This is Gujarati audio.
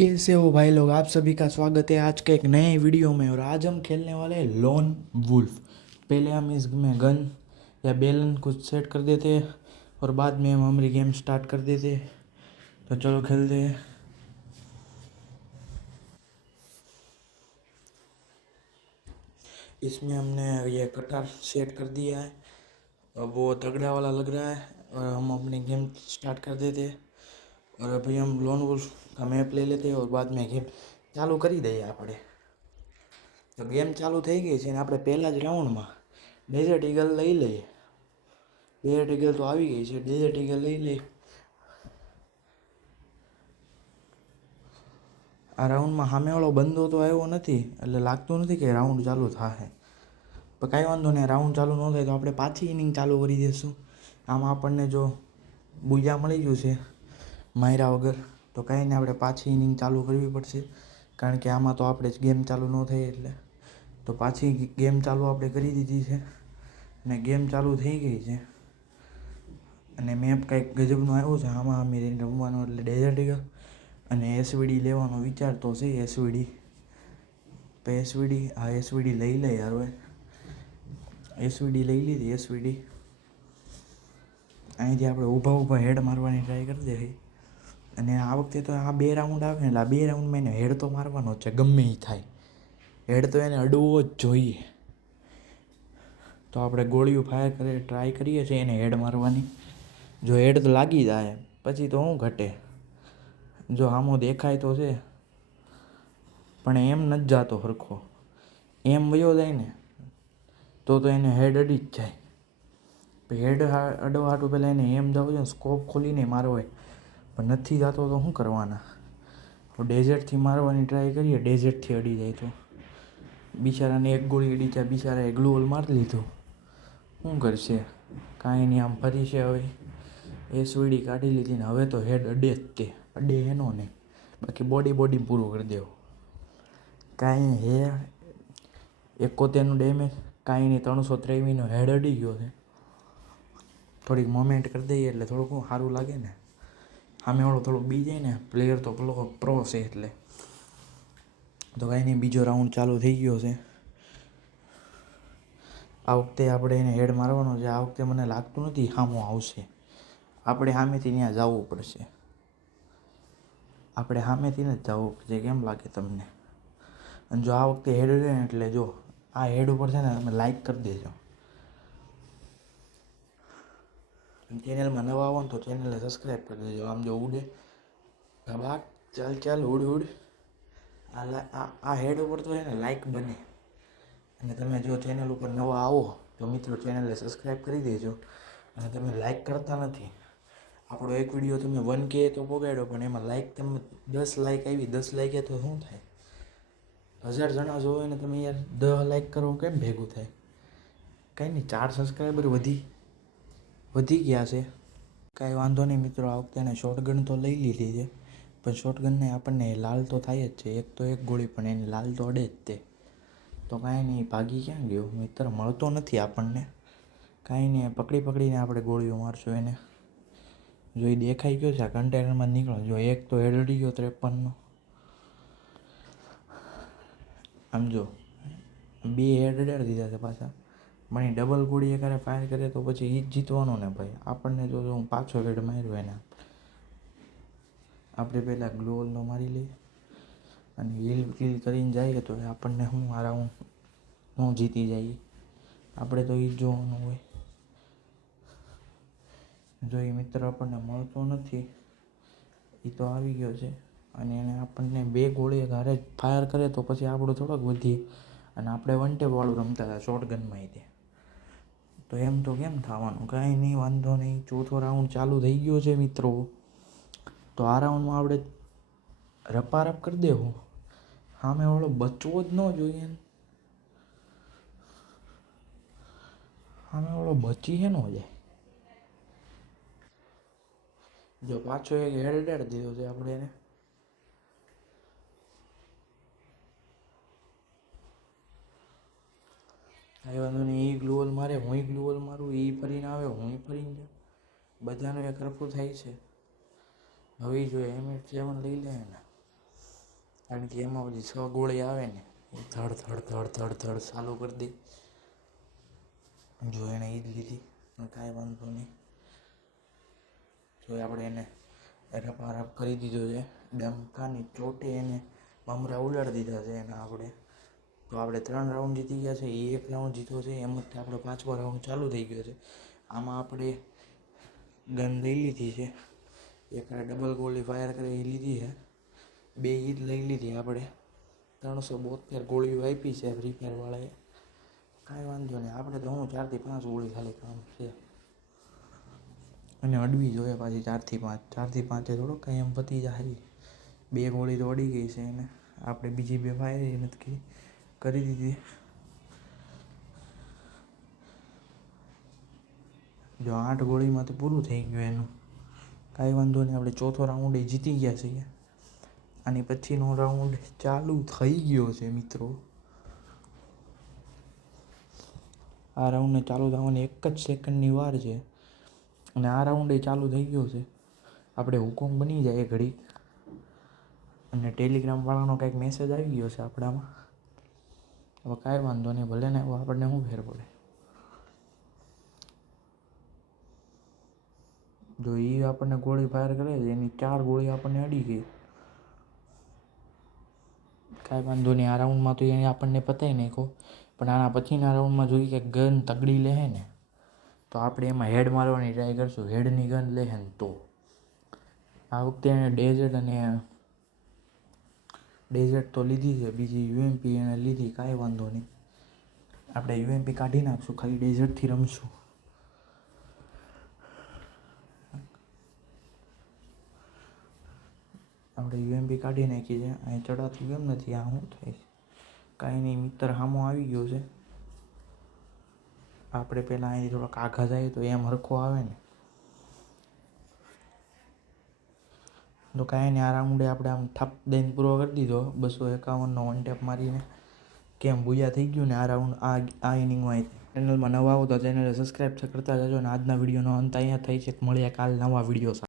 कैसे हो भाई लोग। आप सभी का स्वागत है आज के एक नए वीडियो में। और आज हम खेलने वाले हैं लोन वुल्फ। पहले हम इसमें गन या बेलन कुछ सेट कर देते हैं और बाद में हम हमारी गेम स्टार्ट कर देते हैं। तो चलो खेलते हैं। इसमें हमने ये कटार सेट कर दिया है। अब वो तगड़ा वाला लग रहा है और हम अपनी गेम स्टार्ट कर देते हैं। और अभी हम लोन वुल्फ का मैप ले लेते हैं और बाद में गेम ચાલુ કરી દઈએ આપણે। તો ગેમ ચાલુ થઈ ગઈ છે ને આપણે પહેલા જ રાઉન્ડમાં ડેઝર્ટ ઈગલ લઈ લઈએ। ડેઝર્ટ ઈગલ તો આવી ગઈ છે, ડેઝર્ટ ઈગલ લઈ લઈએ। આ રાઉન્ડમાં સામેવાળો બંદો તો આવ્યો નથી એટલે લાગતું નથી કે રાઉન્ડ ચાલુ થશે, પણ કાંઈ વાંધો નહીં। રાઉન્ડ ચાલુ ન થાય તો આપણે પાછી ઇનિંગ ચાલુ કરી દઈશું। આમાં આપણને જો બુજા મળી ગયું છે માર્યા વગર તો કાંઈ નહીં, આપણે પાછી ઇનિંગ ચાલુ કરવી પડશે, કારણ કે આમાં તો આપણે ગેમ ચાલુ ન થઈ એટલે। તો પાછી ગેમ ચાલુ આપણે કરી દીધી છે અને ગેમ ચાલુ થઈ ગઈ છે અને મેપ કાંઈક ગજબનો આવ્યો છે। આમાં અમે રમવાનો એટલે ડેઝર્ટ ઈગલ અને એસવીડી લેવાનો વિચાર તો છે। એસવીડી લઈ લઈએ। હવે એસવીડી લઈ લીધી। એસવીડી અહીંથી આપણે ઊભા હેડ મારવાની ટ્રાય કરી દે। અને આ વખતે તો આ 2 રાઉન્ડ આવે ને એટલે આ 2 રાઉન્ડમાં એને હેડ તો મારવાનો જ છે, ગમે એ થાય હેડ તો એને અડવો જ જોઈએ। તો આપણે ગોળીઓ ફાયર કરી ટ્રાય કરીએ છીએ એને હેડ મારવાની। જો હેડ તો લાગી જાય પછી તો શું ઘટે, જો આમો દેખાય તો છે પણ એમ નથી જતો સરખો, એમ વયો જાય ને તો એને હેડ અડી જ જાય। હેડ અડવા હાટું પહેલાં એને એમ જવું છે, સ્કોપ ખોલીને મારવો હોય પણ નથી જતો તો શું કરવાના। ડેઝર્ટથી મારવાની ટ્રાય કરીએ, ડેઝર્ટથી અડી જાય તો બિચારાને એક ગોળી અડી જાય, બિચારાએ ગ્લુઅલ મારી લીધું, શું કરશે કાંઈ નહીં। આમ ફરી છે હવે એસવીડી કાઢી લીધી ને હવે તો હેડ અડે જ તે, અડે એનો નહીં બાકી બોડી પૂરું કરી દેવું। કાંઈ હે 71નું ડેમેજ, કાંઈ નહીં 323નો હેડ અડી ગયો છે। થોડીક મોમેન્ટ કરી દઈએ એટલે થોડુંક સારું લાગે ને, સામેવાળો થોડુંક બી જાય ને, પ્લેયર તો પ્રો છે એટલે। તો કાંઈ નહીં, બીજો રાઉન્ડ ચાલુ થઈ ગયો છે। આ વખતે આપણે એને હેડ મારવાનો છે। આ વખતે મને લાગતું નથી સામો આવશે, આપણે સામેથી ત્યાં જવું પડશે, આપણે સામેથી ને જ જવું પડશે, કેમ લાગે તમને? અને જો આ વખતે હેડ રહે ને એટલે જો આ હેડ ઉપર છે ને તમે લાઈક કરી દેજો। ચેનલમાં નવા આવો ને તો ચેનલને સબસ્ક્રાઈબ કરી દેજો। આમ જો ઉડે બાક ચાલ ઉડ આ હેડ ઉપર તો છે ને લાઈક બને। અને તમે જો ચેનલ ઉપર નવા આવો તો મિત્રો ચેનલને સબસ્ક્રાઈબ કરી દેજો। અને તમે લાઈક કરતા નથી, આપણો એક વિડીયો તમે 1K તો પોગાડ્યો પણ એમાં લાઈક તમે 10 લાઈક આવી, 10 લાઈકે તો શું થાય? 1000 જણા જોવે ને તમે યાર 10 લાઈક કરો કેમ ભેગું થાય? કાંઈ નહીં, 4 સબસ્ક્રાઈબર વધી ગયા છે, કાંઈ વાંધો નહીં મિત્રો। આ વખતે એને શોટગન તો લઈ લીધી છે પણ શોટગનને આપણને લાલ તો થાય જ છે, એક ગોળી પણ એને લાલ તો અડે જ તે। તો કાંઈ નહીં, ભાગી ક્યાં ગયો મિત્ર? મળતો નથી આપણને, કાંઈ નહીં, પકડીને આપણે ગોળીઓ મારશું એને। જો એ દેખાઈ ગયો છે આ કન્ટેનરમાં નીકળો, જો એક તો હેડ અડી ગયો 53નો, આમ જો 2 હેડ અડાડી દીધા છે પાછા, પણ એ ડબલ ગોળી એકારે ફાયર કરે તો પછી એ જ જીતવાનો ને ભાઈ। આપણને જો હું પાછો હેડ માર્યો એને, આપણે પહેલાં ગ્લોવલનો મારી લઈએ અને હીલ કરીને જઈએ તો આપણને શું આ રાઉન્ડ ન જીતી જઈએ, આપણે તો એ જ જોવાનું હોય। જો એ મિત્ર આપણને મળતો નથી, એ તો આવી ગયો છે અને એને આપણને 2 ગોળી ઘારે ફાયર કરે તો પછી આપણું થોડોક વધીએ। અને આપણે 1 ટેપ વાળું રમતા હતા શોટગનમાં તે, તો એમ તો કેમ થવાનું? કાંઈ નહીં, વાંધો નહીં। ચોથો રાઉન્ડ ચાલુ થઈ ગયો છે મિત્રો। તો આ રાઉન્ડમાં આપણે રપારપ કરી દેવું, સામેવાળો બચવો જ ન જોઈએ, સામેવાળો બચી છે ન જાય। જો પાછો એક હેડ અડાડી દીધો છે આપણે એને, કાંઈ વાંધો નહીં। એ ગ્લુઅલ મારે, હું ગ્લુઅલ મારું, એ ફરીને આવે, હું ફરીને જાઉં, બધાનું એક હરખું થાય છે। હવે જો M7 લઈ લે ને, કારણ કે એમાં પછી 6 ગોળી આવે ને એ ધડ ધડ ધડ ધડ ધડ ચાલુ કરી દે. જો એણે એ જ લીધી કાંઈ વાંધો નહીં. જો આપણે એને રપારપ કરી દીધો છે. ડંકાની ચોટે એને મમરા ઉડાડી દીધા છે એના આપણે. તો આપણે 3 રાઉન્ડ જીતી ગયા છે. એ 1 રાઉન્ડ જીતો છે. એમ જ આપણો 5મો રાઉન્ડ ચાલુ થઈ ગયો છે. આમાં આપણે ગન લઈ લીધી છે. એક ડબલ ગોળી ફાયર કરી એ લીધી છે. 2 ઈદ લઈ લીધી આપણે. 372 ગોળીઓ આપી છે ફ્રી ફાયરવાળાએ. કાંઈ વાંધો નહીં. આપણે તો હું 4 થી 5 ગોળી ખાલી કામ છે. અને અડવી જોઈએ પાછી 4 થી 5. 4 થી 5 થોડોક કંઈ એમ પતી જાય. 2 ગોળી તો અડી ગઈ છે એને. આપણે બીજી 2 ફાયર નથી કરી દીધી. જો 8 ગોળીમાં તો પૂરું થઈ ગયું એનું. કાંઈ વાંધો નહીં. આપણે 4થો રાઉન્ડ એ જીતી ગયા છીએ. આની પછીનો રાઉન્ડ ચાલુ થઈ ગયો છે મિત્રો. આ રાઉન્ડને ચાલુ થવાની 1 જ સેકન્ડની વાર છે. અને આ રાઉન્ડ એ ચાલુ થઈ ગયો છે. આપણે હુકમ બની જાય ઘડી. અને ટેલિગ્રામવાળાનો કંઈક મેસેજ આવી ગયો છે આપણામાં. હવે કાંઈ વાંધો નહીં. ભલે ને આપણને શું ફેર પડે. જો એ આપણને ગોળી ફાયર કરે છે એની 4 ગોળી આપણને અડી ગઈ. કાંઈ વાંધો નહીં. આ રાઉન્ડમાં તો એને આપણને પતાવી નાખ્યો. પણ આના પછીના રાઉન્ડમાં જોઈએ કે ગન તગડી લે ને તો આપણે એમાં હેડ મારવાની ટ્રાય કરશું. હેડની ગન લે ને તો આ વખતે એને ડેઝર્ટ તો લીધી છે. બીજી યુએમપી એને લીધી. કાંઈ વાંધો નહીં. આપણે યુએમપી કાઢી નાખશું. ખાલી ડેઝર્ટથી રમશું. આપણે યુએમપી કાઢી નાખી છે. અહીં ચડાતું કેમ નથી? આ શું થાય? કાંઈ નહીં. મિત્ર સામો આવી ગયો છે. આપણે પહેલાં અહીંથી થોડોક આઘા જાય તો એમ હરખો આવે ને. તો કાંઈ નહીં. આ રાઉન્ડે આપણે આમ ઠપ દઈને પૂરો કરી દીધો. 251નો 1 ટેપ મારીને. કેમ બુયા થઈ ગયું ને આ રાઉન્ડ આ ઇનિંગમાં. ચેનલમાં નવા આવો તો ચેનલને સબસ્ક્રાઈબ કરતા જજો. અને આજના વિડીયોનો અંત અહીંયા થાય છે. મળીએ કાલ નવા વિડીયો સાથે.